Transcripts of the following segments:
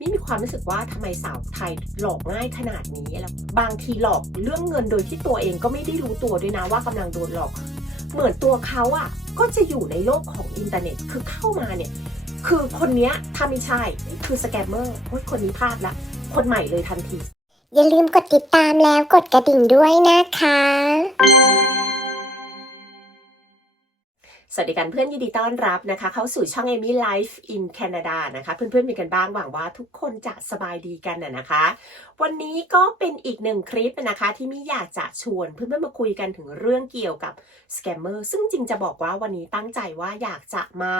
ไม่มีความรู้สึกว่าทำไมสาวไทยหลอกง่ายขนาดนี้แล้วบางทีหลอกเรื่องเงินโดยที่ตัวเองก็ไม่ได้รู้ตัวด้วยนะว่ากำลังโดนหลอก เหมือนตัวเขาอะก็จะอยู่ในโลกของอินเทอร์เน็ตคือเข้ามาเนี่ยคือคนนี้ถ้าไม่ใช่คือสแกมเมอร์คนนี้พลาดละคนใหม่เลยทันที อย่าลืมกดติดตามแล้วกดกระดิ่งด้วยนะคะ สวัสดีกันเพื่อนยินดีต้อนรับนะคะ เข้าสู่ช่อง Amy Life in Canada นะคะเพื่อนๆมีกันบ้างหวังว่าทุกคนจะสบายดีกันนะนะคะ วันนี้ก็เป็นอีกหนึ่งคลิปนะคะ ที่มิอยากจะชวนเพื่อนๆมาคุยกันถึงเรื่องเกี่ยวกับสแกมเมอร์ซึ่งจริงจะบอกว่าวันนี้ตั้งใจว่าอยากจะมา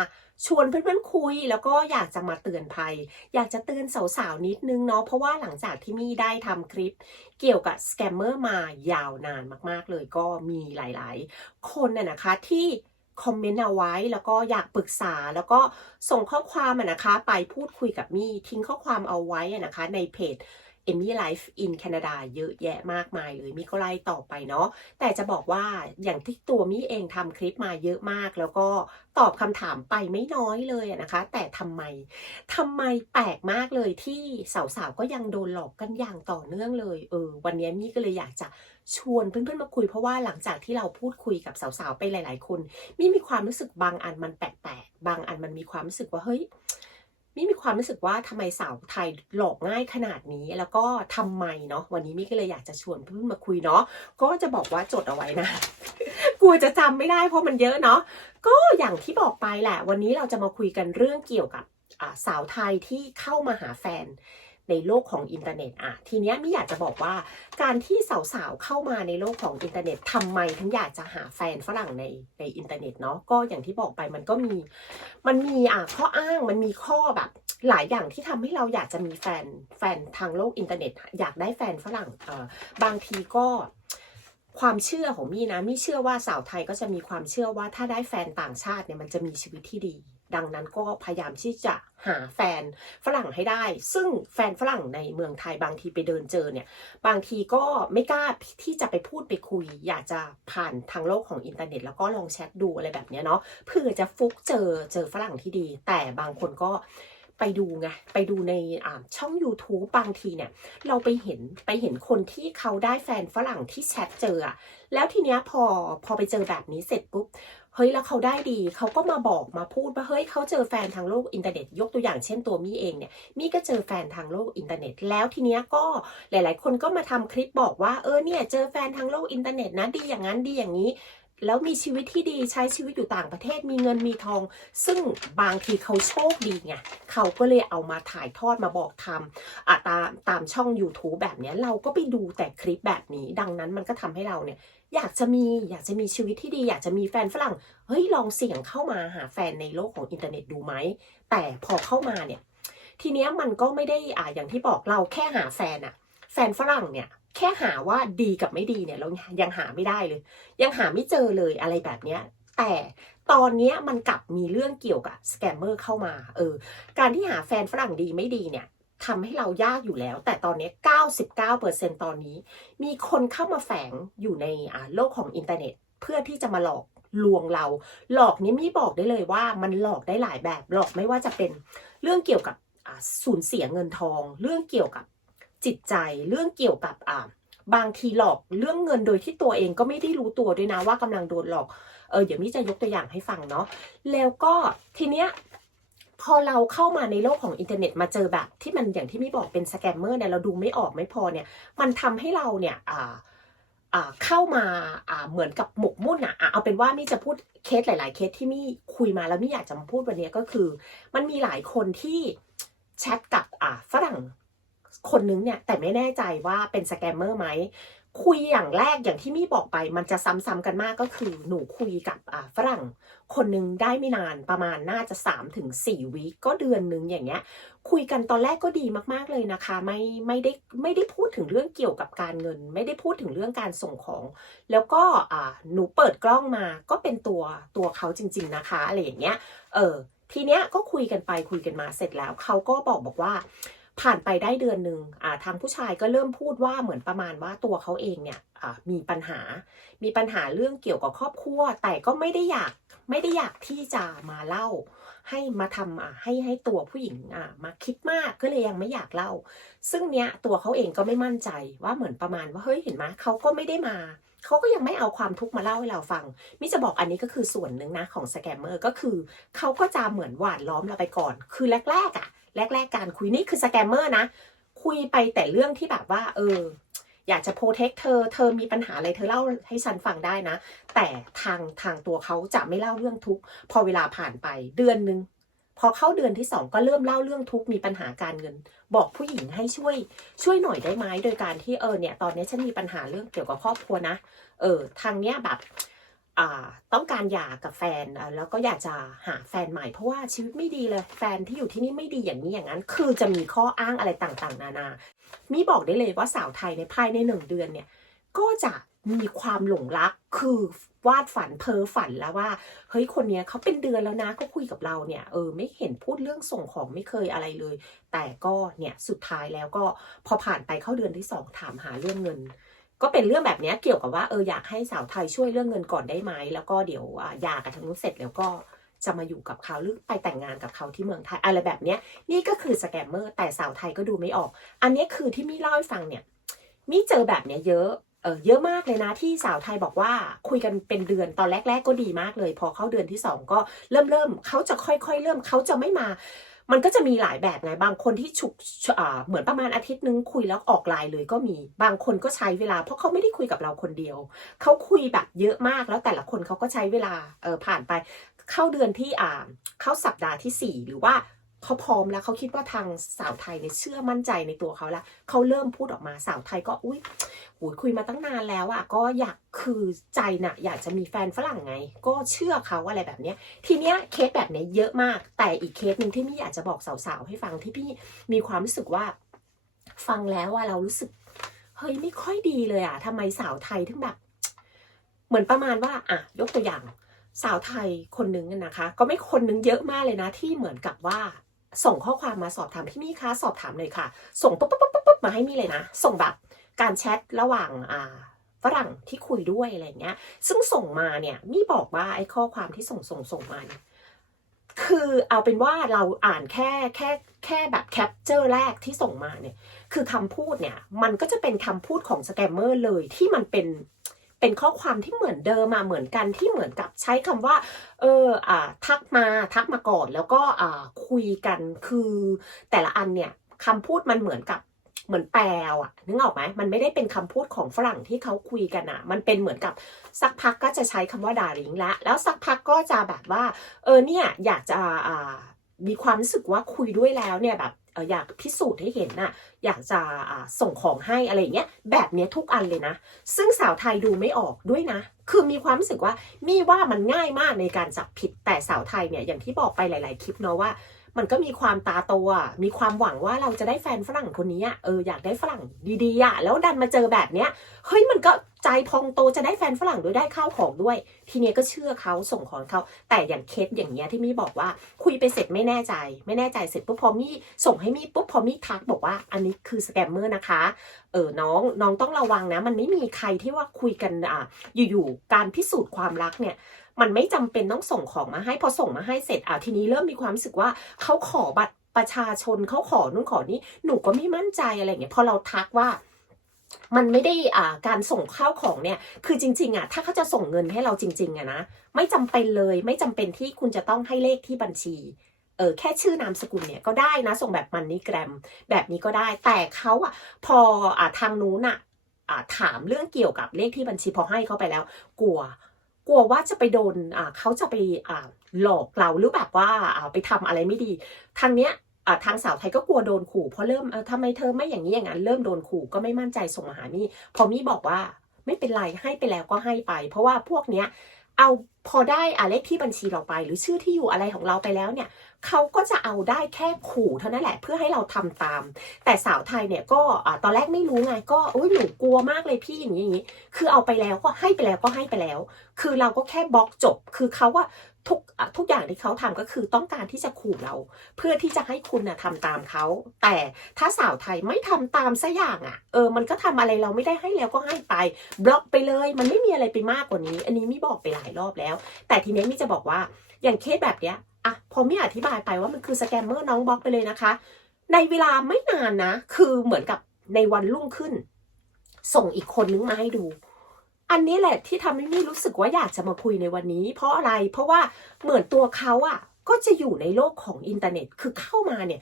ชวนเพื่อนๆคุยแล้วก็อยากจะมาเตือนภัย อยากจะเตือนสาวๆนิดนึงเนาะเพราะว่าหลังจากที่มี่ได้ทำคลิป เกี่ยวกับสแกมเมอร์มายาวนานมากๆเลยก็มีหลายๆ คนน่ะนะคะที่ คอมเมนต์เอาไว้ แล้วก็อยากปรึกษาแล้วก็ส่งข้อความอะนะคะ ไปพูดคุยกับมี่ทิ้งข้อความเอาไว้อะนะคะ ในเพจ Emmy Life in Canada เยอะแยะมากมายเลยมี่ก็ไล่ต่อไปเนาะแต่จะบอกว่าอย่างที่ตัวมี่เองทำคลิปมาเยอะมาก แล้วก็ตอบคำถามไปไม่น้อยเลยนะคะ แต่ทำไมทำไมแปลกมากเลยที่สาวๆก็ยังโดนหลอกกันอย่างต่อเนื่องเลยเออวันนี้มี่ก็เลยอยากจะชวนเพื่อนๆมาคุยเพราะว่าหลังจากที่เราพูดคุยกับสาวๆไปหลาย ๆ คนมี่มีความรู้สึกบางอันมันแปลกๆบางอันมันมีความรู้สึกว่าเฮ้ย มี่มีความรู้สึกว่าทำไมสาวไทยหลอกง่ายขนาดนี้แล้วก็ทำไมเนาะวันนี้มี่ก็เลยอยากจะชวนเพื่อนมาคุยเนาะก็จะบอกว่าจดเอาไว้นะกลัวจะจำไม่ได้เพราะมันเยอะเนาะก็อย่างที่บอกไปแหละ วันนี้เราจะมาคุยกันเรื่องเกี่ยวกับสาวไทยที่เข้ามาหาแฟน ในโลกของอินเทอร์เน็ตอะทีเนี้ยมี่อยากจะบอกว่าการที่สาวๆเข้ามาในโลกของอินเทอร์เน็ตทำไมถึงอยากจะหาแฟนฝรั่งในในอินเทอร์เน็ตเนาะก็อย่างที่บอกไปมันก็มีมันมีอะข้ออ้างมันมีข้อแบบหลายอย่างที่ทำให้เราอยากจะมีแฟนแฟนทางโลกอินเทอร์เน็ต อยากได้แฟนฝรั่งเออบางทีก็ความเชื่อของมี่นะมี่เชื่อว่าสาวไทยก็จะมีความเชื่อว่าถ้าได้แฟนต่างชาติเนี่ยมันจะมีชีวิตที่ดี ดังนั้นก็พยายามที่จะ หาแฟนฝรั่งให้ได้ ซึ่งแฟนฝรั่งในเมืองไทยบางทีไปเดินเจอเนี่ย บางทีก็ไม่กล้าที่จะไปพูดไปคุย อยากจะผ่านทางโลกของอินเทอร์เน็ต แล้วก็ลองแชทดูอะไรแบบเนี้ยเนาะเพื่อจะฟุกเจอเจอฝรั่งที่ดี แต่บางคนก็ไปดูไงไปดูในอ่าช่อง YouTube บางทีเนี่ย เราไปเห็นไปเห็นคนที่เขาได้แฟนฝรั่งที่แชทเจอแล้วทีเนี้ยพอพอไปเจอแบบนี้เสร็จปุ๊บ ฮ้ยแล้วเขาได้ดี เขาก็มาบอกมาพูดว่าเฮ้ยเขาเจอแฟนทางโลกอินเทอร์เน็ต ยกตัวอย่างเช่นตัวมี่เองเนี่ยมี่ก็เจอแฟนทางโลกอินเทอร์เน็ต แล้วทีเนี้ยก็หลาย ๆ คนก็มาทำคลิปบอกว่าเออเนี่ยเจอแฟนทางโลกอินเทอร์เน็ตนะดีอย่างนั้นดีอย่างนี้แล้วมีชีวิตที่ดีใช้ชีวิตอยู่ต่างประเทศมีเงินมีทอง ซึ่งบางทีเขาโชคดีไงเขาก็เลยเอามาถ่ายทอดมาบอกทำอะตามตามช่อง YouTube แบบนี้เราก็ไปดูแต่คลิปแบบนี้ ดังนั้นมันก็ทำให้เราเนี่ย อยากจะมีอยากจะมีชีวิตที่ดีอยากจะมีแฟนฝรั่งเฮ้ยลองเสี่ยงเข้ามาหาแฟนในโลกของอินเทอร์เน็ตดูไหม แต่พอเข้ามาเนี่ย ทีเนี้ยมันก็ไม่ได้อ่าอย่างที่บอกเราแค่หาแฟนอะแฟนฝรั่งเนี่ยแค่หาว่าดีกับไม่ดีเนี่ยเรายังหาไม่ได้เลย ยังหาไม่เจอเลยอะไรแบบเนี้ยแต่ตอนเนี้ยมันกลับมีเรื่องเกี่ยวกับสแกมเมอร์เข้ามา เออ การที่หาแฟนฝรั่งดีไม่ดีเนี่ย ทำให้เรายากอยู่แล้ว แต่ตอนนี้ 99%ตอนนี้ มีคนเข้ามาแฝงอยู่ในโลกของอินเทอร์เน็ต เพื่อที่จะมาหลอกลวงเรา หลอกนี้มี่บอกได้เลยว่ามันหลอกได้หลายแบบ หลอกไม่ว่าจะเป็นเรื่องเกี่ยวกับสูญเสียเงินทอง เรื่องเกี่ยวกับจิตใจ เรื่องเกี่ยวกับบางทีหลอกเรื่องเงินโดยที่ตัวเองก็ไม่ได้รู้ตัวด้วยนะว่ากำลังโดนหลอก เออเดี๋ยวมี่จะยกตัวอย่างให้ฟังเนาะ แล้วก็ทีเนี้ย พอเราเข้ามาในโลกของอินเทอร์เน็ตมาเจอแบบที่มันอย่างที่มี่บอกเป็นสแกมเมอร์เนี่ยเราดูไม่ออกไม่พอเนี่ยมันทำให้เราเนี่ยเข้ามาเหมือนกับหมกมุ่นอะ่ะเอาเป็นว่ามี่จะพูดเคสหลาย ๆ เคสที่มี่คุยมาแล้วมี่อยากจะมาพูดวันนี้ก็คือ มันมีหลายคนที่แชทกับฝรั่งคนนึงเนี่ยแต่ไม่แน่ใจว่าเป็นสแกมเมอร์ไหมคุยอย่างแรกอย่างที่มี่บอกไป มันจะซ้ำๆกันมากก็คือหนูคุยกับฝรั่ง คนหนึ่งได้ไม่นานประมาณน่าจะ3ถึง4วีคก็เดือนหนึงอย่างเงี้ย คุยกันตอนแรกก็ดีมากๆเลยนะคะ ไม่ไม่ได้ไม่ได้พูดถึงเรื่องเกี่ยวกับการเงิน ไม่ได้พูดถึงเรื่องการส่งของ แล้วก็อ่าหนูเปิดกล้องมาก็เป็นตัวตัวเขาจริง ๆนะคะอะไรอย่างเงี้ยเออทีเนี้ยก็คุยกันไปคุยกันมาเสร็จแล้วเขาก็บอกบอกว่าผ่านไปได้เดือนหนึ่งอ่าทางผู้ชายก็เริ่มพูดว่าเหมือนประมาณว่าตัวเขาเองเนี่ย มีปัญหา มีปัญหาเรื่องเกี่ยวกับครอบครัว แต่ก็ไม่ได้อยากไม่ได้อยากที่จะมาเล่า ให้มาทำให้ให้ตัวผู้หญิงอะมาคิดมากก็เลยยังไม่อยากเล่า ซึ่งเนี้ยตัวเขาเองก็ไม่มั่นใจว่าเหมือนประมาณว่าเฮ้ยเห็นไหมเขาก็ไม่ได้มาเขาก็ยังไม่เอาความทุกข์มาเล่าให้เราฟัง มิจะบอกอันนี้ก็คือส่วนหนึ่งนะของสแกมเมอร์ก็คือเขาก็จะเหมือนหวานล้อมเราไปก่อน คือแรกๆอะแรก ๆ การคุยนี่คือสแกมเมอร์นะ คุยไปแต่เรื่องที่แบบว่า เออ อยากจะโปรเทคเธอ เธอมีปัญหาอะไรเธอเล่าให้ฉันฟังได้นะ แต่ทางทางตัวเขาจะไม่เล่าเรื่องทุกพอเวลาผ่านไปเดือนนึงพอเข้าเดือนที่สองก็เริ่มเล่าเรื่องทุกมีปัญหาการเงิน บอกผู้หญิงให้ช่วย ช่วยหน่อยได้ไหมโดยการที่เออเนี่ย ตอนนี้ฉันมีปัญหาเรื่องเกี่ยวกับครอบครัวนะ เออทางเนี้ยแบบ ต้องการหย่ากับแฟนแล้วก็อยากจะหาแฟนใหม่เพราะว่าชีวิตไม่ดีเลย แฟนที่อยู่ที่นี่ไม่ดีอย่างนี้อย่างนั้น คือจะมีข้ออ้างอะไรต่างๆ นานา มีบอกได้เลยว่าสาวไทยในภายในหนึ่งเดือนเนี่ยก็จะมีความหลงรักคือวาดฝันเพ้อฝันแล้วว่าเฮ้ยคนเนี้ยเขาเป็นเดือนแล้วนะก็คุยกับเราเนี่ยเออไม่เห็นพูดเรื่องส่งของไม่เคยอะไรเลย แต่ก็เนี่ยสุดท้ายแล้วก็พอผ่านไปเข้าเดือนที่สองถามหาเรื่องเงิน ก็เป็นเรื่องแบบนี้เกี่ยวกับว่าเอออยากให้สาวไทยช่วยเรื่องเงินก่อนได้ไหมแล้วก็เดี๋ยวหย่ากับทางนู้นเสร็จแล้วก็จะมาอยู่กับเขาหรือไปแต่งงานกับเขาที่เมืองไทยอะไรแบบเนี้ยนี่ก็คือสแกมเมอร์แต่สาวไทยก็ดูไม่ออก อันนี้คือที่มี่เล่าให้ฟังเนี่ยมี่เจอแบบเนี้ยเยอะเออเยอะมากเลยนะที่สาวไทยบอกว่าคุยกันเป็นเดือนตอนแรก ๆ ก็ดีมากเลย พอเข้าเดือนที่สองก็เริ่มเริ่มเขาจะค่อยๆ เริ่มเขาจะไม่มา มันก็จะมีหลายแบบไงบางคนที่ฉุกเหมือนประมาณอาทิตย์นึงคุยแล้วออกไลน์เลยก็มี บางคนก็ใช้เวลา เพราะเขาไม่ได้คุยกับเราคนเดียว เขาคุยแบบเยอะมากแล้วแต่ละคนเขาก็ใช้เวลาเออผ่านไป เข้าเดือนที่อ่าเข้าสัปดาห์ที่สี่หรือว่า เขาพร้อมแล้วเขาคิดว่าทางสาวไทยเนี่ยเชื่อมั่นใจในตัวเขาแล้วเขาเริ่มพูดออกมาสาวไทยก็อุ้ยโอ้ยคุยมาตั้งนานแล้วอะก็อยากคือใจน่ะ อยากจะมีแฟนฝรั่งไง ก็เชื่อเขาอะไรแบบเนี้ย ทีเนี้ยเคสแบบเนี้ยเยอะมาก แต่อีกเคสหนึ่งที่มี่อยากจะบอกสาวๆให้ฟังที่พี่มีความรู้สึกว่า ฟังแล้วว่าเรารู้สึกเฮ้ยไม่ค่อยดีเลยอะทำไมสาวไทยถึงแบบ เหมือนประมาณว่าอะยกตัวอย่างสาวไทยคนนึงนะคะ ก็ไม่คนนึงเยอะมากเลยนะที่เหมือนกับว่า ส่งข้อความมาสอบถามพี่มี่คะสอบถามเลยค่ะ ส่งปุ๊บปุ๊บปุ๊บปุ๊บมาให้มี่เลยนะ ส่งแบบการแชทระหว่างอ่าฝรั่งที่คุยด้วยอะไรเงี้ย ซึ่งส่งมาเนี่ยมี่บอกว่าไอ้ข้อความที่ส่งส่งส่งมาเนี่ยคือเอาเป็นว่าเราอ่านแค่แค่แค่แบบแคปเจอร์แรกที่ส่งมาเนี่ย คือคำพูดเนี่ย มันก็จะเป็นคำพูดของสแกมเมอร์เลยที่มันเป็น เป็นข้อความที่เหมือนเดิมมาเหมือนกันที่เหมือนกับใช้คำว่า เอออ่าทักมาทักมาก่อนแล้วก็อ่าคุยกันคือแต่ละอันเนี่ยคำพูดมันเหมือนกับเหมือนแปลอะนึกออกไหมมันไม่ได้เป็นคำพูดของฝรั่งที่เขาคุยกันอะมันเป็นเหมือนกับสักพักก็จะใช้คำว่าดาริงละแล้วสักพักก็จะแบบว่า เออเนี่ยอยากจะอ่ามีความรู้สึกว่าคุยด้วยแล้วเนี่ยแบบอยากพิสูจน์ให้เห็นน่ะอยากจะส่งของให้อะไรเงี้ยแบบเนี้ยทุกอันเลยนะ ซึ่งสาวไทยดูไม่ออกด้วยนะ คือมีความรู้สึกว่ามีว่ามันง่ายมากในการจับผิดแต่สาวไทยเนี่ยอย่างที่บอกไปหลาย ๆ คลิปเนาะว่า มันก็มีความตาโตอะมีความหวังว่าเราจะได้แฟนฝรั่งคนนี้เอออยากได้ฝรั่งดีๆอะแล้วดันมาเจอแบบเนี้ยเฮ้ยมันก็ใจพองโตจะได้แฟนฝรั่งด้วยได้ข้าวของด้วย ทีเนี้ยก็เชื่อเขาส่งของเขา แต่อย่างเคสอย่างเงี้ยที่มี่บอกว่าคุยไปเสร็จไม่แน่ใจ ไม่แน่ใจเสร็จปุ๊บพอมี่ส่งให้มี่ปุ๊บพอมี่ทักบอกว่าอันนี้คือสแกมเมอร์นะคะเออน้องน้องต้องระวังนะ มันไม่มีใครที่ว่าคุยกันอะอยู่ๆการพิสูจน์ความรักเนี่ย มันไม่จำเป็นต้องส่งของมาให้พอส่งมาให้เสร็จอะทีนี้เริ่มมีความรู้สึกว่าเขาขอบัตรประชาชนเขาขอนู่นขอนี่หนูก็ไม่มั่นใจอะไรเงี้ยพอเราทักว่ามันไม่ได้อ่าการส่งข้าวของเนี่ย คือจริง ๆอะถ้าเขาจะส่งเงินให้เราจริง ๆอะนะไม่จำเป็นเลยไม่จำเป็นที่คุณจะต้องให้เลขที่บัญชีเออแค่ชื่อนามสกุลเนี่ยก็ได้นะส่งแบบมันนี่แกรมแบบนี้ก็ได้ แต่เขาอะพออ่าทางนู้นอะอ่าถามเรื่องเกี่ยวกับเลขที่บัญชีพอให้เขาไปแล้ว กลัว กลัวว่าจะไปโดนเขาจะไปหลอกเราหรือแบบว่าไปทำอะไรไม่ดีทางเนี้ยทางสาวไทยก็กลัวโดนขู่เพราะเริ่มทำไมเธอไม่อย่างนี้อย่างนั้นเริ่มโดนขู่ก็ไม่มั่นใจส่งมาหามี่พอมี่บอกว่าไม่เป็นไรให้ไปแล้วก็ให้ไป เพราะว่าพวกเนี้ยเอาพอได้อะเลขที่บัญชีเราไป หรือชื่อที่อยู่อะไรของเราไปแล้วเนี่ย เขาก็จะเอาได้แค่ขู่เท่านั้นแหละเพื่อให้เราทำตาม แต่สาวไทยเนี่ยก็อตอนแรกไม่รู้ไงก็อุ้ยหนูกลัวมากเลยพี่อย่างนี้อย่างนี้ คือเอาไปแล้วก็ให้ไปแล้วก็ให้ไปแล้ว คือเราก็แค่บล็อกจบ คือเขาว่าทุกทุกอย่างที่เขาทำก็คือต้องการที่จะขู่เรา เพื่อที่จะให้คุณนะทำตามเขา แต่ถ้าสาวไทยไม่ทำตามสักอย่างอะเออมันก็ทำอะไรเราไม่ได้ให้แล้วก็ให้ไป บล็อกไปเลย มันไม่มีอะไรไปมากกว่านี้ อันนี้มี่บอกไปหลายรอบแล้ว แต่ทีนี้มี่จะบอกว่าอย่างเคสแบบเนี้ย อะพอมี่อธิบายไปว่ามันคือสแกมเมอร์น้องบล็อกไปเลยนะคะ ในเวลาไม่นานนะ คือเหมือนกับในวันรุ่งขึ้น ส่งอีกคนนึงมาให้ดู อันนี้แหละที่ทำให้มี่รู้สึกว่าอยากจะมาคุยในวันนี้ เพราะอะไรเพราะว่าเหมือนตัวเขาอะก็จะอยู่ในโลกของอินเทอร์เน็ตคือเข้ามาเนี่ย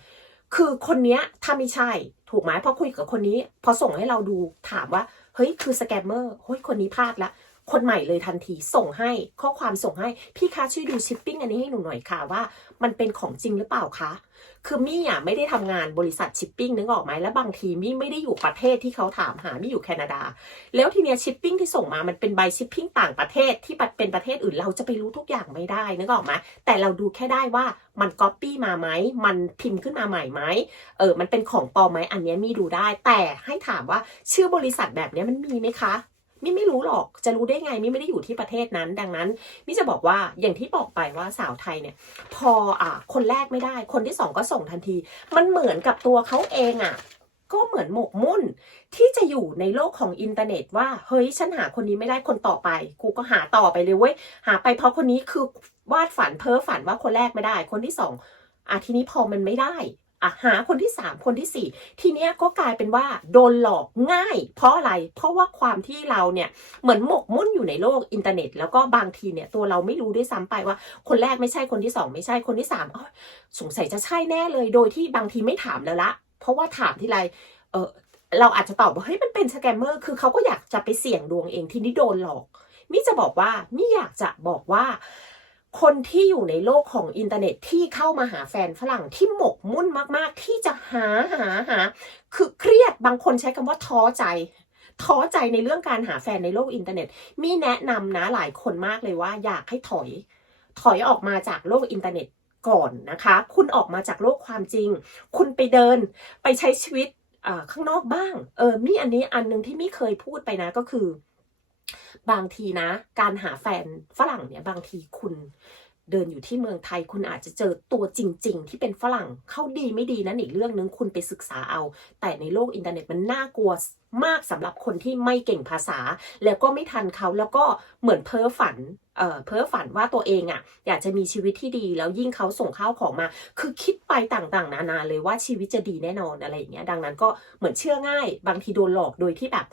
คือคนเนี้ยถ้าไม่ใช่ ถูกไหมพอคุยกับคนนี้ พอส่งให้เราดูถามว่า เฮ้ย คือสแกมเมอร์เฮ้ยคนนี้พลาดละ คนใหม่เลยทันทีส่งให้ข้อความส่งให้พี่คะช่วยดูชิปปิ้งอันนี้ให้หนูหน่อยค่ะว่า มันเป็นของจริงหรือเปล่าคะคือมี่อะไม่ได้ทำงานบริษัทชิปปิ้งนึกออกไหมแล้วบางทีมี่ไม่ได้อยู่ประเทศที่เขาถามหามี่อยู่แคนาดา แล้วทีเนี้ยชิปปิ้งที่ส่งมามันเป็นใบชิปปิ้งต่างประเทศที่เป็นประเทศอื่นเราจะไปรู้ทุกอย่างไม่ได้นึกออกไหมแต่เราดูแค่ได้ว่ามันก๊อปปี้มาไหมมันพิมพ์ขึ้นมาใหม่ไหมเออมันเป็นของปลอมไหมอันเนี้ยมี่ดูได้ แต่ให้ถามว่าชื่อบริษัทแบบนี้มันมีไหมคะ มี่ไม่รู้หรอกจะรู้ได้ไงมี่ไม่ได้อยู่ที่ประเทศนั้น ดังนั้นมี่จะบอกว่าอย่างที่บอกไปว่าสาวไทยเนี่ย พออะคนแรกไม่ได้ คนที่สองก็ส่งทันที มันเหมือนกับตัวเขาเองอะก็เหมือนหมกมุ่นที่จะอยู่ในโลกของอินเทอร์เน็ตว่า เฮ้ย ฉันหาคนนี้ไม่ได้คนต่อไป กูก็หาต่อไปเลยเว้ย หาไปเพราะคนนี้คือวาดฝันเพ้อฝันว่าคนแรกไม่ได้ คนที่สองอะทีนี้พอมันไม่ได้ อะหาคนที่สามคนที่สี่ทีเนี้ยก็กลายเป็นว่าโดนหลอกง่าย เพราะอะไร เพราะว่าความที่เราเนี่ยเหมือนหมกมุ่นอยู่ในโลกอินเทอร์เน็ต แล้วก็บางทีเนี่ยตัวเราไม่รู้ด้วยซ้ำไปว่า คนแรกไม่ใช่คนที่สองไม่ใช่คนที่สามสงสัยจะใช่แน่เลย โดยที่บางทีไม่ถามแล้วละ เพราะว่าถามที่ไรเออเราอาจจะตอบว่าเฮ้ยมันเป็นสแกมเมอร์คือเขาก็อยากจะไปเสี่ยงดวงเองทีนี้โดนหลอกมิจะบอกว่ามิอยากจะบอกว่า คนที่อยู่ในโลกของอินเทอร์เน็ตที่เข้ามาหาแฟนฝรั่งที่หมกมุ่นมากๆ ที่จะหาหาหา คือเครียดบางคนใช้คำว่าท้อใจท้อใจในเรื่องการหาแฟนในโลกอินเทอร์เน็ต มีแนะนำนะหลายคนมากเลยว่าอยากให้ถอย ถอยออกมาจากโลกอินเทอร์เน็ตก่อนนะคะ คุณออกมาจากโลกความจริง คุณไปเดินไปใช้ชีวิตข้างนอกบ้าง เออ มีอันนี้อันหนึงที่มี่เคยพูดไปนะก็คือ บางทีนะ การหาแฟนฝรั่งเนี่ยบางทีคุณเดินอยู่ที่เมืองไทยคุณอาจจะเจอตัวจริง ๆ ที่เป็นฝรั่งเข้าดีไม่ดีนั้นอีกเรื่องนึงคุณไปศึกษาเอา แต่ในโลกอินเทอร์เน็ตมันน่ากลัวมากสำหรับคนที่ไม่เก่งภาษา แล้วก็ไม่ทันเขาแล้วก็เหมือนเพ้อฝันเอ่อเพ้อฝันว่าตัวเองอะ่ะอยากจะมีชีวิตที่ดีแล้วยิ่งเขาส่งข้าวของมา คือคิดไปต่างๆ นานาเลยว่าชีวิตจะดีแน่นอนอะไรอย่างเงี้ยดังนั้นก็เหมือนเชื่อง่าย บางทีโดนหลอกโดยที่แบบ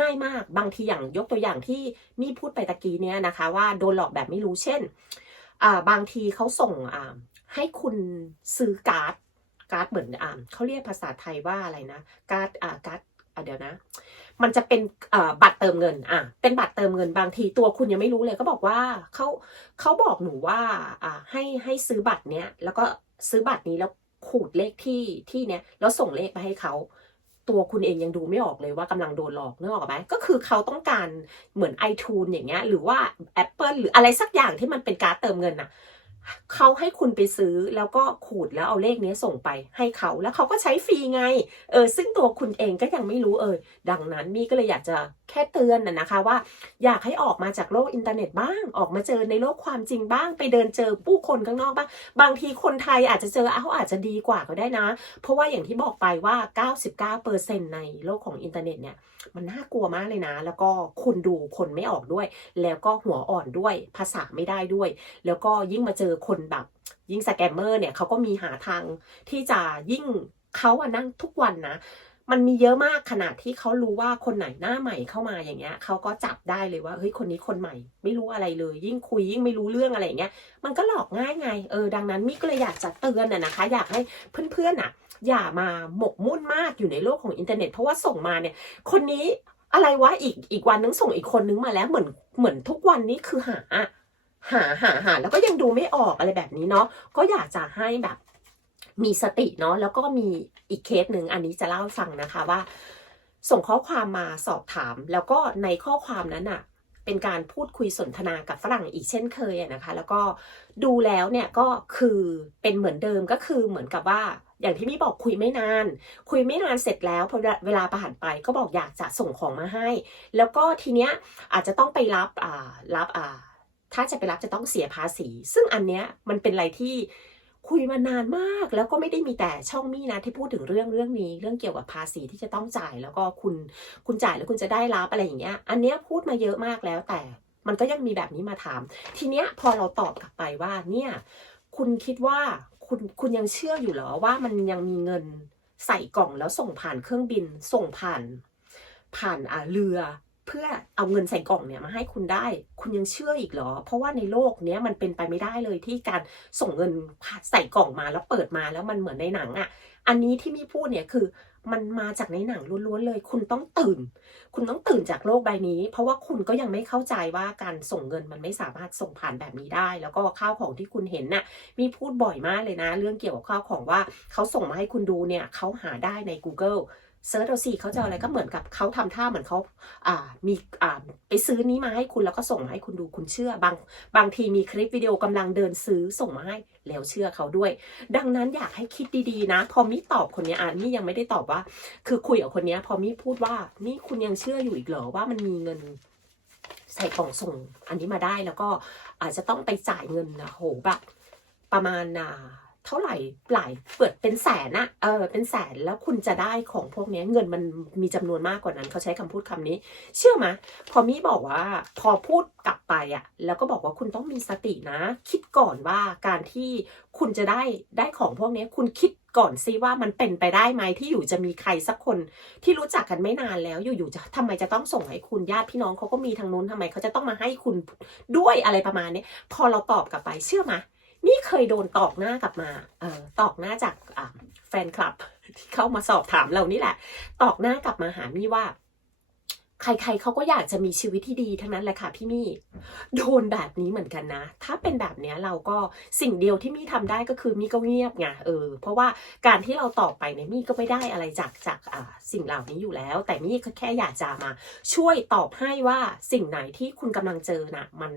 ง่ายมาก บางทีอย่างยกตัวอย่างที่มี่พูดไปตะกี้เนี้ยนะคะ ว่าโดนหลอกแบบไม่รู้เช่นบางทีเขาส่งให้คุณซื้อการ์ดการ์ดเหมือนอ่าเขาเรียกภาษาไทยว่าอะไรนะ การ์ดอ่าการ์ดเดี๋ยวนะ มันจะเป็นบัตรเติมเงินอะเป็นบัตรเติมเงินบางทีตัวคุณยังไม่รู้เลยก็บอกว่าเขาเขาบอกหนูว่าอ่าให้ให้ซื้อบัตรเนี้ยแล้วก็ซื้อบัตรนี้แล้วขูดเลขที่ที่เนี้ยแล้วส่งเลขไปให้เขา ตัวคุณเองยังดูไม่ออกเลยว่ากำลังโดนหลอกนึกออกไหมก็คือเขาต้องการเหมือน iTunes อย่างเงี้ยหรือว่า Apple หรืออะไรสักอย่างที่มันเป็นการเติมเงินน่ะเขาให้คุณไปซื้อแล้วก็ขูดแล้วเอาเลขนี้ส่งไปให้เขาแล้วเขาก็ใช้ฟรีไงเออซึ่งตัวคุณเองก็ยังไม่รู้เออดังนั้นมี่ก็เลยอยากจะแค่เตือนน่ะนะคะว่าอยากให้ออกมาจากโลกอินเทอร์เน็ตบ้าง ออกมาเจอในโลกความจริงบ้าง ไปเดินเจอผู้คนข้างนอกบ้าง บางทีคนไทยอาจจะเจอเขาอาจจะดีกว่าก็ได้นะ เพราะว่าอย่างที่บอกไปว่า 99%ในโลกของอินเทอร์เน็ตเนี่ยมันน่ากลัวมากเลยนะ แล้วก็คุณดูคนไม่ออกด้วย แล้วก็หัวอ่อนด้วยภาษาไม่ได้ด้วย แล้วก็ยิ่งมาเจอคนแบบยิ่งสแกมเมอร์เนี่ยเขาก็มีหาทางที่จะยิ่งเขาอะนั่งทุกวันนะ มันมีเยอะมากขนาดที่เขารู้ว่าคนไหนหน้าใหม่เข้ามาอย่างเงี้ยเขาก็จับได้เลยว่าเฮ้ยคนนี้คนใหม่ ไม่รู้อะไรเลย ยิ่งคุยยิ่งไม่รู้เรื่องอะไรอย่างเงี้ยมันก็หลอกง่ายไงเออดังนั้นมี่ก็เลยอยากจะเตือนน่ะนะคะ อยากให้เพื่อนๆน่ะ อย่ามาหมกมุ่นมากอยู่ในโลกของอินเทอร์เน็ตเพราะว่าส่งมาเนี่ย คนนี้อะไรวะอีกอีกวันนึงส่งอีกคนนึงมาแล้วเหมือนเหมือนทุกวันนี้คือหาหาหาหาแล้วก็ยังดูไม่ออกอะไรแบบนี้เนาะก็อยากจะให้แบบ มีสติเนาะแล้วก็มีอีกเคสหนึ่งอันนี้จะเล่าฟังนะคะว่า ส่งข้อความมาสอบถาม แล้วก็ในข้อความนั้นอะเป็นการพูดคุยสนทนากับฝรั่งอีกเช่นเคยนะคะ แล้วก็ดูแล้วเนี่ยก็คือเป็นเหมือนเดิมก็คือเหมือนกับว่าอย่างที่มี่บอกคุยไม่นาน คุยไม่นานเสร็จแล้วพอเวลาผ่านไปก็บอกอยากจะส่งของมาให้ แล้วก็ทีเนี้ยอาจจะต้องไปรับอ่ารับอ่าถ้าจะไปรับจะต้องเสียภาษี ซึ่งอันเนี้ยมันเป็นอะไรที่ คุยมานานมากแล้วก็ไม่ได้มีแต่ช่องมี่นะที่พูดถึงเรื่องเรื่องนี้ เรื่องเกี่ยวกับภาษีที่จะต้องจ่ายแล้วก็คุณคุณจ่ายแล้วคุณจะได้รับอะไรอย่างเงี้ย อันเนี้ยพูดมาเยอะมากแล้วแต่มันก็ยังมีแบบนี้มาถาม ทีเนี้ยพอเราตอบกลับไปว่าเนี่ยคุณคิดว่าคุณคุณยังเชื่ออยู่เหรอว่ามันยังมีเงินใส่กล่องแล้วส่งผ่านเครื่องบินส่งผ่านผ่านอ่าเรือ เพื่อเอาเงินใส่กล่องเนี่ยมาให้คุณได้ คุณยังเชื่ออีกเหรอ เพราะว่าในโลกเนี้ยมันเป็นไปไม่ได้เลยที่การส่งเงินใส่กล่องมาแล้วเปิดมาแล้วมันเหมือนในหนังอะ่ะ อันนี้ที่มีพูดเนี่ยคือมันมาจากในหนังล้วนๆเลย คุณต้องตื่น คุณต้องตื่นจากโลกใบนี้ เพราะว่าคุณก็ยังไม่เข้าใจว่าการส่งเงินมันไม่สามารถส่งผ่านแบบนี้ได้ แล้วก็ข้าวของที่คุณเห็นน่ะ มีพูดบ่อยมากเลยนะ เรื่องเกี่ยวกับข้าวของว่าเขาส่งมาให้คุณดูเนี่ยเขาหาได้ใน Google เซิร์ชเอาสิเขาจะอะไรก็เหมือนกับเขาทำท่าเหมือนเขาอ่ามีอ่าไปซื้อนี้มาให้คุณแล้วก็ส่งมาให้คุณดูคุณเชื่อบางบางทีมีคลิปวิดีโอกำลังเดินซื้อส่งมาให้แล้วเชื่อเขาด้วย ดังนั้นอยากให้คิดดีๆนะ พอมิตอบคนนี้อ่านี่ยังไม่ได้ตอบว่า คือคุยกับคนนี้พอมิพูดว่านี่คุณยังเชื่ออยู่อีกเหรอว่ามันมีเงินใส่กล่องส่งอันนี้มาได้แล้วก็อาจจะต้องไปจ่ายเงินนะโหแบบประมาณอ่า เท่าไหร่หลายเปิดเป็นแสนอะเออเป็นแสนแล้วคุณจะได้ของพวกนี้เงินมันมีจำนวนมากกว่านั้น เขาใช้คำพูดคำนี้ เชื่อไหมพอมี่บอกว่าพอพูดกลับไปอะแล้วก็บอกว่าคุณต้องมีสตินะ คิดก่อนว่าการที่คุณจะได้ได้ของพวกนี้คุณคิดก่อนซิว่ามันเป็นไปได้ไหมที่อยู่จะมีใครสักคนที่รู้จักกันไม่นานแล้วอยู่ๆจะทำไมจะต้องส่งให้คุณญาติพี่น้องเขาก็มีทางนู้นทำไมเขาจะต้องมาให้คุณด้วยอะไรประมาณนี้พอเราตอบกลับไปเชื่อไหม นี่เคยโดนตอกหน้ากลับมาเออตอกหน้าจากแฟนคลับที่เข้ามาสอบถามเรานี่แหละ ตอกหน้ากลับมาหามี่ว่า ใครๆเขาก็อยากจะมีชีวิตที่ดีทั้งนั้นแหละค่ะพี่มี่โดนแบบนี้เหมือนกันนะ ถ้าเป็นแบบเนี้ยเราก็สิ่งเดียวที่มี่ทำได้ก็คือมี่ก็เงียบไงเออเพราะว่าการที่เราตอบไปเนี่ยมี่ก็ไม่ได้อะไรจากจากสิ่งเหล่านี้อยู่แล้ว แต่มี่ก็แค่อยากจะมา ช่วยตอบให้ว่าสิ่งไหนที่คุณกำลังเจอน่ะมัน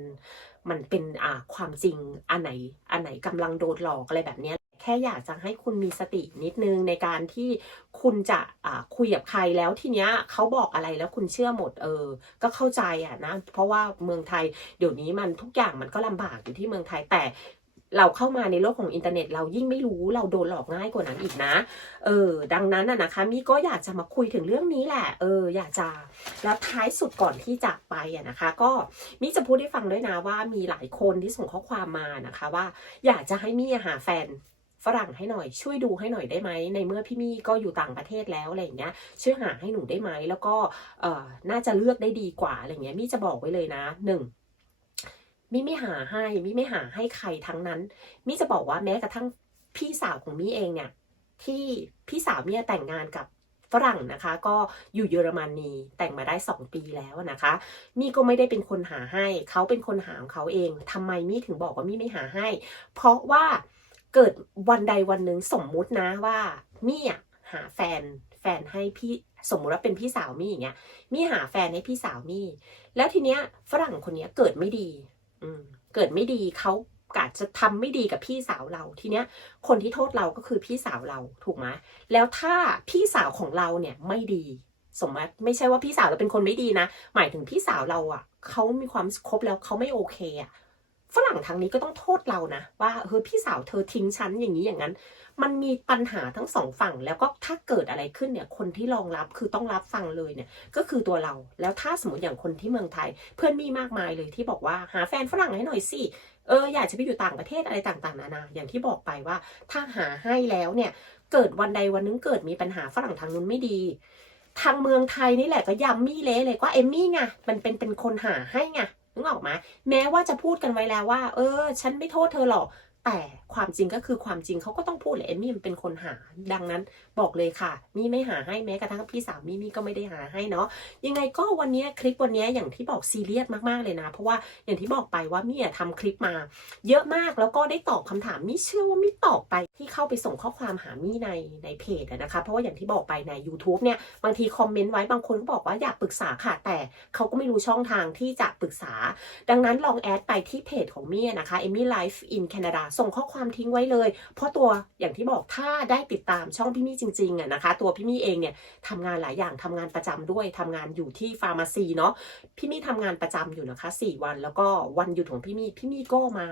มันเป็นอ่าความจริงอันไหนอันไหนกำลังโดนหลอกอะไรแบบนี้แค่อยากจะให้คุณมีสตินิดนึงในการที่คุณจะอ่าคุยกับใครแล้วทีเนี้ยเขาบอกอะไรแล้วคุณเชื่อหมดเออ ก็เข้าใจอะนะ เพราะว่าเมืองไทยเดี๋ยวนี้มันทุกอย่างมันก็ลำบากอยู่ที่เมืองไทยแต่ เราเข้ามาในโลกของอินเทอร์เน็ต เรายิ่งไม่รู้เราโดนหลอกง่ายกว่านั้นอีกนะ เออ ดังนั้นน่ะนะคะมี่ก็อยากจะมาคุยถึงเรื่องนี้แหละ เออ อยากจะ แล้วท้ายสุดก่อนที่จะไปอะนะคะ ก็มี่จะพูดให้ฟังด้วยนะว่ามีหลายคนที่ส่งข้อความมานะคะ ว่าอยากจะให้มี่หาแฟนฝรั่งให้หน่อยช่วยดูให้หน่อยได้ไหมในเมื่อพี่มี่ก็อยู่ต่างประเทศแล้วอะไรอย่างเงี้ยช่วยหาให้หนูได้ไหมแล้วก็เออน่าจะเลือกได้ดีกว่าอะไรเงี้ยมี่จะบอกไว้เลยนะหนึ่ง มี่ไม่หาให้มี่ไม่หาให้ใครทั้งนั้นมี่จะบอกว่าแม้กระทั่งพี่สาวของมี่เองเนี่ยที่พี่สาวเนี่ยแต่งงานกับฝรั่งนะคะ ก็อยู่เยอรมนีแต่งมาได้สองปีแล้วนะคะมี่ก็ไม่ได้เป็นคนหาให้ เขาเป็นคนหาของเขาเองทำไมมี่ถึงบอกว่ามี่ไม่หาให้ เพราะว่าเกิดวันใดวันหนึ่งสมมุตินะว่ามี่หาแฟนแฟนให้พี่สมมุติว่าเป็นพี่สาวมี่อย่างเงี้ยมี่หาแฟนให้พี่สาวมี่แล้วทีเนี้ยฝรั่งคนเนี้ยเกิดไม่ดี เกิดไม่ดีเขากาจจะทำไม่ดีกับพี่สาวเราทีเนี้ย คนที่โทษเราก็คือพี่สาวเราถูกไหมแล้วถ้าพี่สาวของเราเนี่ยไม่ดี สมมติไม่ใช่ว่าพี่สาวเราเป็นคนไม่ดีนะ หมายถึงพี่สาวเราอะเขามีความคบแล้วเขาไม่โอเคอะ ฝรั่งทางนี้ก็ต้องโทษเรานะ ว่าเฮ้ยพี่สาวเธอทิ้งฉันอย่างนี้อย่างนั้น มันมีปัญหาทั้งสองฝั่ง แล้วก็ถ้าเกิดอะไรขึ้นเนี่ยคนที่รองรับคือต้องรับฟังเลยเนี่ยก็คือตัวเรา แล้วถ้าสมมติอย่างคนที่เมืองไทย เพื่อนมีมากมายเลยที่บอกว่าหาแฟนฝรั่งให้หน่อยสิเอออยากจะไปอยู่ต่างประเทศอะไรต่างๆนานาอย่างที่บอกไปว่า ถ้าหาให้แล้วเนี่ยเกิดวันใดวันนึงเกิดมีปัญหาฝรั่งทางนู้นไม่ดีทางเมืองไทยนี่แหละก็ยำมี่เละเลยว่าเอมมี่ไงมันเป็นเป็นคนหาให้ไง นึกออกไหมแม้ว่าจะพูดกันไว้แล้วว่า เออ ฉันไม่โทษเธอหรอก แต่ความจริงก็คือความจริงเขาก็ต้องพูดแหละเอมมี่มันเป็นคนหา ดังนั้นบอกเลยค่ะ มี่ไม่หาให้แม้กระทั่งพี่สาวมี่มี่ก็ไม่ได้หาให้เนาะยังไงก็วันนี้คลิปวันนี้อย่างที่บอกซีเรียสมากๆเลยนะ เพราะว่าอย่างที่บอกไปว่ามี่อะทำคลิปมา เยอะมากแล้วก็ได้ตอบคำถามมี่เชื่อว่ามี่ตอบไปที่เข้าไปส่งข้อความหามี่ในในเพจนะคะเพราะว่าอย่างที่บอกไปใน YouTube เนี่ยบางทีคอมเมนต์ไว้บางคนก็บอกว่าอยากปรึกษาค่ะแต่เขาก็ไม่รู้ช่องทางที่จะปรึกษา ดังนั้นลองแอดไปที่เพจของมี่อะนะคะ Emmy Life in Canada ส่งข้อความทิ้งไว้เลย เพราะตัวอย่างที่บอกถ้าได้ติดตามช่องพี่มี่จริงๆอะนะคะ ตัวพี่มี่เองเนี่ยทำงานหลายอย่างทำงานประจำด้วยทำงานอยู่ที่ฟาร์มาซีเนาะพี่มี่ทำงานประจำอยู่นะคะ 4 วันแล้วก็วันหยุดของพี่มี่พี่มี่ก็มา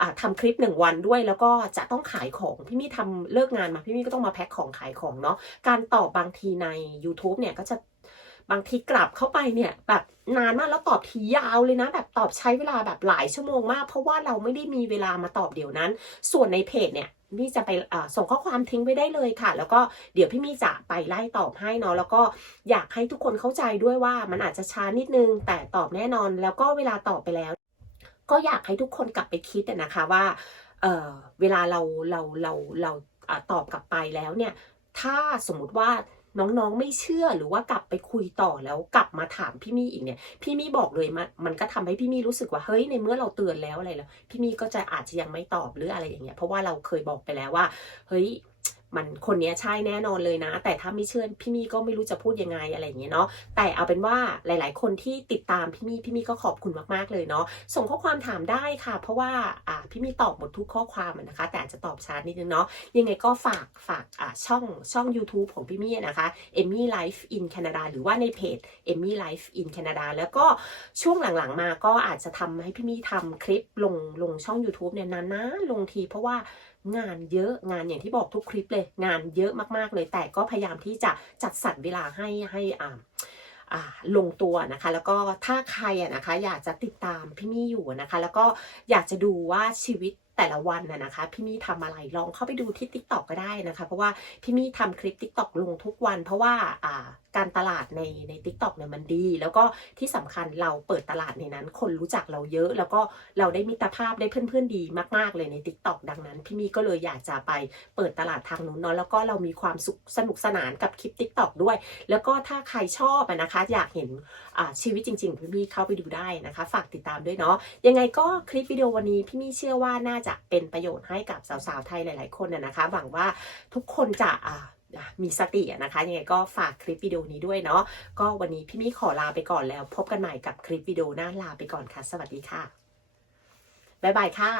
อ่าทำคลิปหนึ่งวันด้วย แล้วก็จะต้องขายของพี่มี่ทำเลิกงานมาพี่มี่ก็ต้องมาแพ็คของขายของเนาะการตอบบางทีใน YouTube เนี่ยก็จะ บางทีกลับเข้าไปเนี่ยแบบนานมากแล้วตอบทียาวเลยนะ แบบตอบใช้เวลาแบบหลายชั่วโมงมาก เพราะว่าเราไม่ได้มีเวลามาตอบเดี๋ยวนั้น ส่วนในเพจเนี่ยมี่จะไปส่งข้อความทิ้งไปได้เลยค่ะ แล้วก็เดี๋ยวพี่มี่จะไปไล่ตอบให้เนาะแล้วก็อยากให้ทุกคนเข้าใจด้วยว่ามันอาจจะช้านิดนึง แต่ตอบแน่นอน แล้วก็เวลาตอบไปแล้ว ก็อยากให้ทุกคนกลับไปคิดนะคะว่าเเวลาเราเราเราเราอ่าตอบกลับไปแล้วเนี่ย ถ้าสมมติว่า น้องๆไม่เชื่อหรือว่ากลับไปคุยต่อแล้วกลับมาถามพี่มี่อีกเนี่ย พี่มี่บอกเลยมันมันก็ทำให้พี่มี่รู้สึกว่าเฮ้ยในเมื่อเราเตือนแล้วอะไรแล้ว พี่มี่ก็จะอาจจะยังไม่ตอบหรืออะไรอย่างเงี้ยเพราะว่าเราเคยบอกไปแล้วว่าเฮ้ย มันคนนี้ใช่แน่นอนเลยนะ แต่ถ้าไม่เชื่อพี่มี่ก็ไม่รู้จะพูดยังไงอะไรอย่างเงี้ยเนาะแต่เอาเป็นว่าหลาย ๆ คนที่ติดตามพี่มี่พี่มี่ก็ขอบคุณมากๆเลยเนาะส่งข้อความถามได้ค่ะ เพราะว่าอ่าพี่มี่ตอบหมดทุกข้อความนะคะ แต่อาจจะตอบช้านิดนึงเนาะยังไงก็ฝากฝากอ่าช่องช่อง YouTube ของพี่มี่นะคะ Emmy Life in Canada หรือว่าในเพจ Emmy Life in Canada แล้วก็ช่วงหลังๆมาก็อาจจะทำให้พี่มี่ทำคลิปลงลงช่อง YouTube เนี่ยนานนะลงทีเพราะว่า งานเยอะงานอย่างที่บอกทุกคลิปเลย งานเยอะมากๆเลย แต่ก็พยายามที่จะจัดสรรเวลาให้ให้อ่าลงตัวนะคะ แล้วก็ถ้าใครนะคะ อยากจะติดตามพี่มี่อยู่นะคะ แล้วก็อยากจะดูว่าชีวิตแต่ละวันน่ะนะคะพี่มี่ทำอะไรลองเข้าไปดูที่ t ิ k t o k ก็ได้นะคะ เพราะว่าพี่มี่ทำคลิป t ิ k t o k ลงทุกวัน เพราะว่าอ่า การตลาดในใน t ิ k t o k เนี่ยมันดี แล้วก็ที่สำคัญเราเปิดตลาดในนั้น คนรู้จักเราเยอะ แล้วก็เราได้มิตรภาพได้เพื่อนๆดีมากๆเลยใน t ิ k t o k ดังนั้น พี่มี่ก็เลยอยากจะไปเปิดตลาดทางนู้นเนาะแล้วก็เรามีความสุขสนุกสนานกับคลิป t ิ k t o k ด้วย แล้วก็ถ้าใครชอบนะคะอยากเห็นชีวิตจริง ๆ พี่มี่เข้าไปดูได้นะคะ ฝากติดตามด้วยเนาะยังไงก็คลิปวิดีโอวันนี้พี่มี่เชื่อว่าน่าจะเป็นประโยชน์ให้กับสาวๆไทยหลาย ๆ คนนะนะคะหวังว่าทุกคนจะ มีสตินะคะยังไงก็ฝากคลิปวิดีโอนี้ด้วยเนาะก็วันนี้พี่มี่ขอลาไปก่อนแล้ว พบกันใหม่กับคลิปวิดีโอหน้าลาไปก่อนค่ะ สวัสดีค่ะบ๊ายบายค่ะ